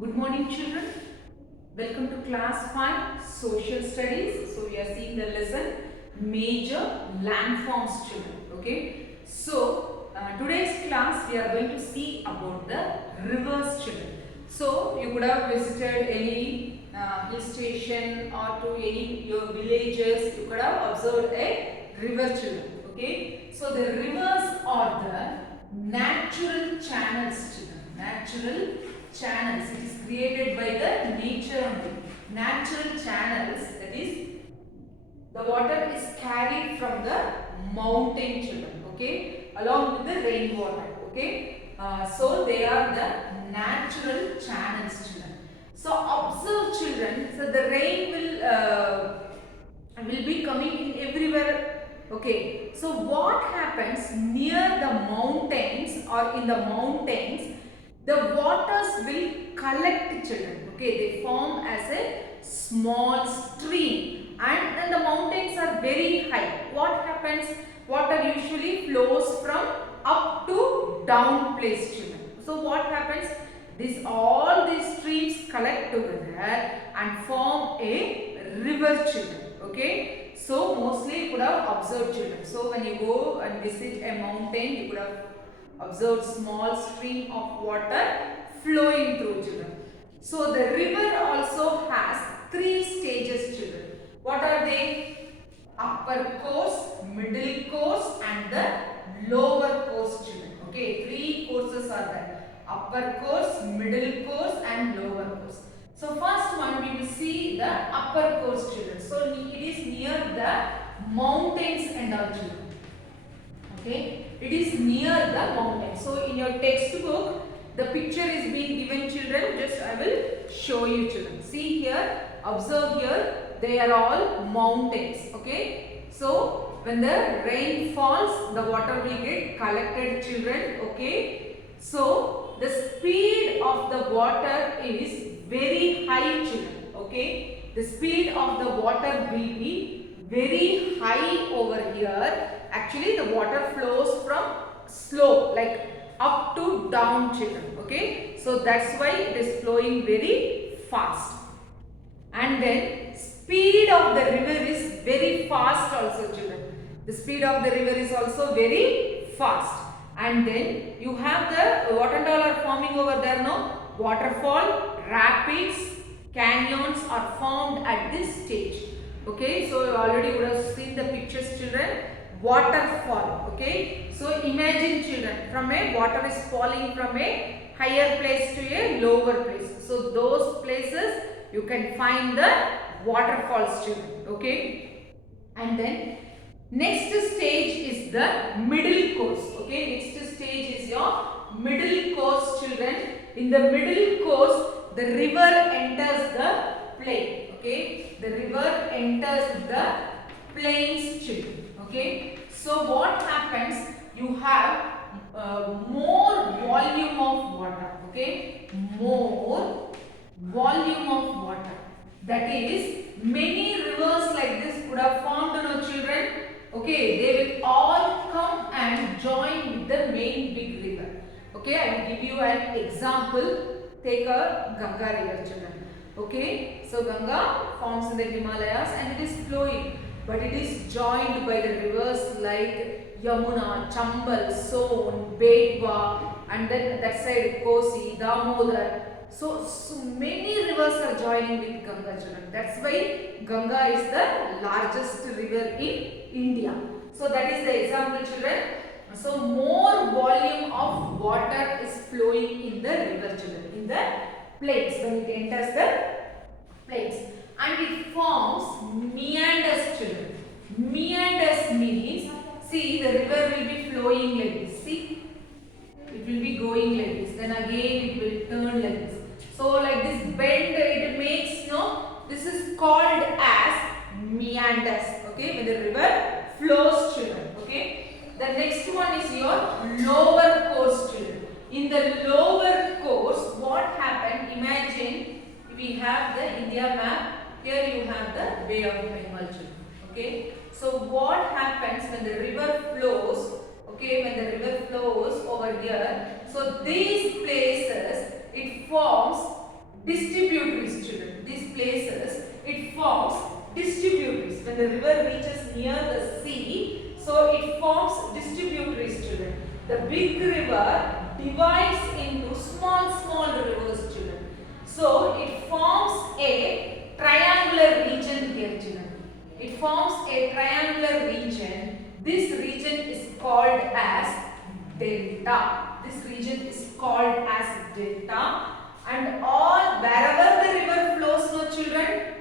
Good morning children. Welcome to class 5 social studies. So we are seeing the lesson major landforms children. Okay. So today's class we are going to see about the rivers children. So you could have visited any hill station or to any your villages. You could have observed a river children. Okay. So the rivers are the natural channels children. Natural channels. It is created by the nature only. Natural channels, that is the water is carried from the mountain children, okay, along with the rainwater, okay. So they are the natural channels children. So observe children, so the rain will be coming in everywhere, okay. So what happens near the mountains or in the mountains, the waters will collect children, okay, they form as a small stream, and then the mountains are very high. What happens? Water usually flows from up to down place children. So what happens? All these streams collect together and form a river children, okay. So mostly you could have observed children. So when you go and visit a mountain, you could have observed small stream of water flowing through children. So the river also has three stages children. What are they? Upper course, middle course and the lower course children. Okay, three courses are there. Upper course, middle course and lower course. So first one we will see the upper course children. So it is near the mountains and all children. Okay, it is near the mountain. So in your textbook the picture is being given children. Just I will show you children. See here, observe here, they are all mountains. Okay, so when the rain falls, the water will get collected children. Okay, so the speed of the water is very high children. Okay, the speed of the water will be very high over here. Actually the water flows from slope, like up to down children, okay. So that's why it is flowing very fast, and then speed of the river is very fast also children. The speed of the river is also very fast, and then you have the what and all are forming over there, no? Waterfall, rapids, canyons are formed at this stage, okay. So you already would have seen the pictures children. Waterfall, okay. So imagine children, from a water is falling from a higher place to a lower place. So those places you can find the waterfalls children, okay. And then next stage is the middle course, okay. Next stage is your middle course children. In the middle course the river enters the plain, okay. The river enters the plains children. Okay, so what happens? You have more volume of water. Okay, more volume of water. That is, many rivers like this could have formed, no children. Okay, they will all come and join with the main big river. Okay, I will give you an example. Take a Ganga river, children. Okay, so Ganga forms in the Himalayas and it is flowing, but it is joined by the rivers like Yamuna, Chambal, Son, Betwa, and then that side Kosi, Damodar. So many rivers are joining with Ganga children. That's why Ganga is the largest river in India. So that is the example children. So more volume of water is flowing in the river children, in the plains, when it enters the plains, and it forms meanders children. Meanders means, see, the river will be flowing like this, see, it will be going like this, then again it will turn like this. So like this bend it makes, no, this is called as meanders, okay, when the river flows children, okay. The next one is your lower course children. In the lower course, what happened? Imagine we have the India map. Here you have the Bay of Bengal children. Okay. So what happens when the river flows? Okay, when the river flows over here. So these places it forms distributaries, children. These places, it forms distributaries. When the river reaches near the sea, so it forms distributaries, children. The big river divides into small rivers, children. So it forms a triangular region here, children. It forms a triangular region. This region is called as delta. This region is called as delta. And all wherever the river flows, no children,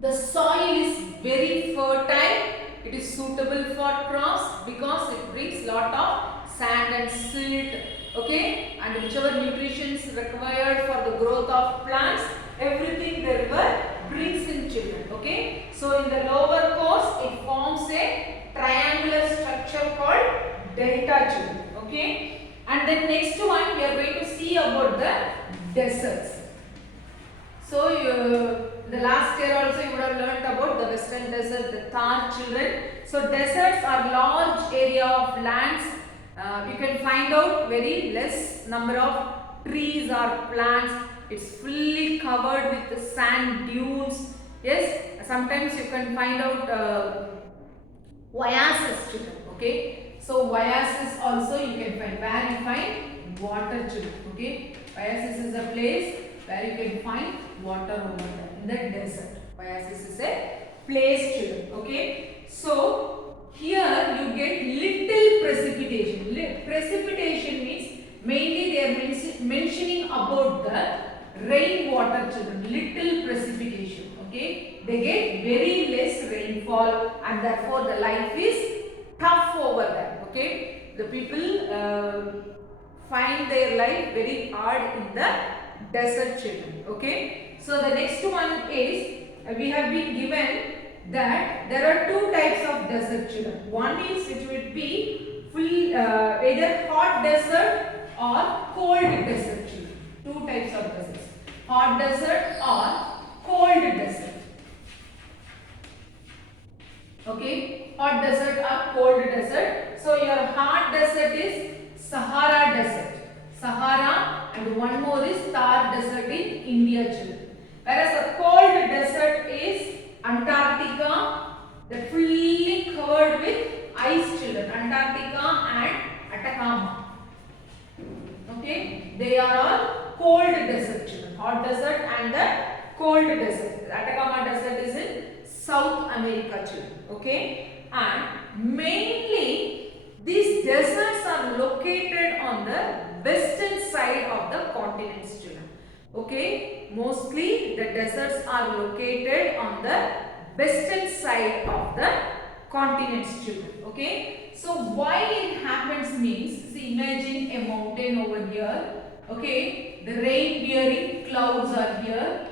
the soil is very fertile. It is suitable for crops because it brings lot of sand and silt. Okay, and whichever nutrition is required for the growth of plants, everything the river brings in, children. Okay, so in the lower course, it forms a triangular structure called delta, children. Okay, and then next one we are going to see about the deserts. So the last year also you would have learnt about the western desert, the Thar, children. So deserts are large area of lands. You can find out very less number of trees or plants. It's fully covered with the sand dunes. Yes, sometimes you can find out oasis, children. Okay, so oasis also you can find. Where you find water, children. Okay, oasis is a place where you can find water over there in the desert. Oasis is a place, children. Okay, so here you get little precipitation. Precipitation means mainly they are mentioning about the rainwater, children. Little precipitation. Okay, they get very less rainfall and therefore the life is tough over there. Okay, the people find their life very hard in the desert, children. Okay, so the next one is we have been given that there are two types of desert, children. One is it will be full either hot desert or cold desert, children. Two types of deserts, hot desert or cold desert. Okay, hot desert or cold desert. So your hot desert is Sahara desert. Sahara, and one more is Thar desert in India, children. Whereas the cold desert is Antarctica, that fully covered with ice, children. Antarctica and Atacama. Okay, they are all cold desert, children. Hot desert and the cold desert. The Atacama desert is in South America, children. Okay, and mainly these deserts are located on the western side of the continents, children. Okay, mostly the deserts are located on the western side of the continents, children. Okay, so why it happens means, see, imagine a mountain over here. Okay, the rain bearing clouds are here.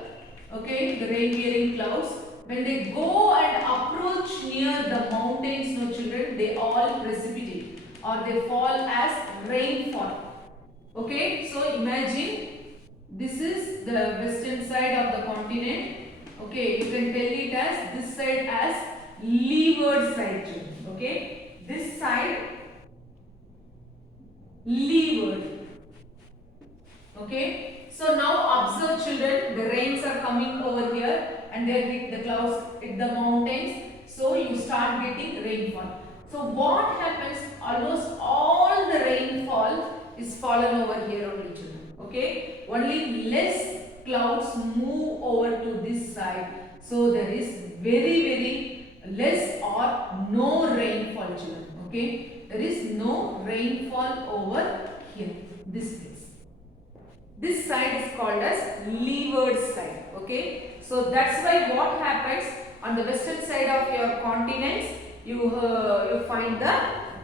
Okay, the rain bearing clouds. When they go and approach near the mountains, no children, they all precipitate or they fall as rainfall. Okay, so imagine this is the western side of the continent. Okay, you can tell it as this side as leeward side, children. Okay, this side leeward. Okay, so now observe, children, the rains are coming over here and they hit the clouds, hit the mountains, so you start getting rainfall. So what happens, almost all the rainfall is fallen over here only, children. Okay, only less clouds move over to this side, so there is very less or no rainfall, children. Okay, there is no rainfall over here, this place. This side is called as leeward side. Okay, so that's why what happens on the western side of your continents, you find the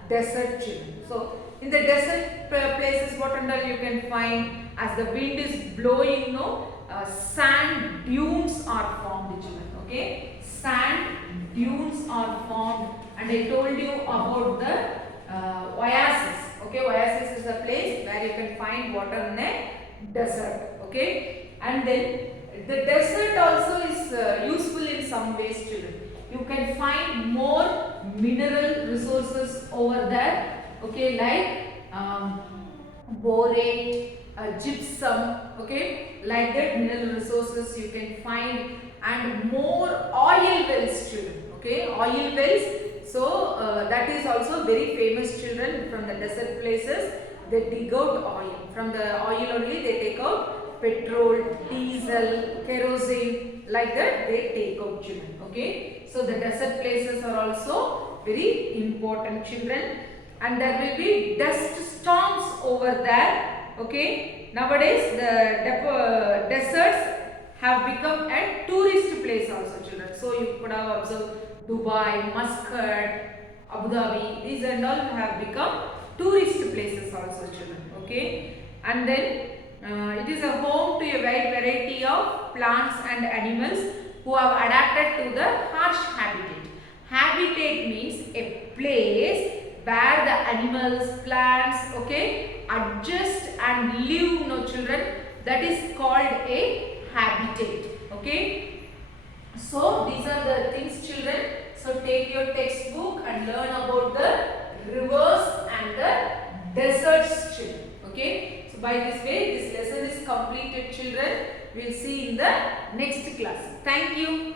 desert, children. So in the desert places, what and all you can find, as the wind is blowing, sand dunes are formed, children. Okay, sand dunes are formed, and I told you about the oasis. Okay, oasis is a place where you can find water in a desert. Okay, and then the desert also is useful in some ways, children. You can find more mineral resources over there. Okay, like borate, gypsum, okay, like that mineral resources you can find, and more oil wells, children, okay, oil wells. So that is also very famous, children. From the desert places they dig out oil. From the oil only they take out petrol, diesel, kerosene, like that they take out, children, okay. So the desert places are also very important, children, and there will be dust storms over there, okay. Nowadays the deserts have become a tourist place also, children. So you could have observed Dubai, Muscat, Abu Dhabi, these and all have become tourist places also, children, okay. And then it is a home to a wide variety of plants and animals who have adapted to the harsh habitat. Habitat means a place where the animals, plants, okay, adjust and live, no, children. That is called a habitat, okay. So these are the things, children. So take your textbook and learn about the rivers and the deserts, children, okay. So by this way this lesson is completed, children. We will see in the next class. Thank you.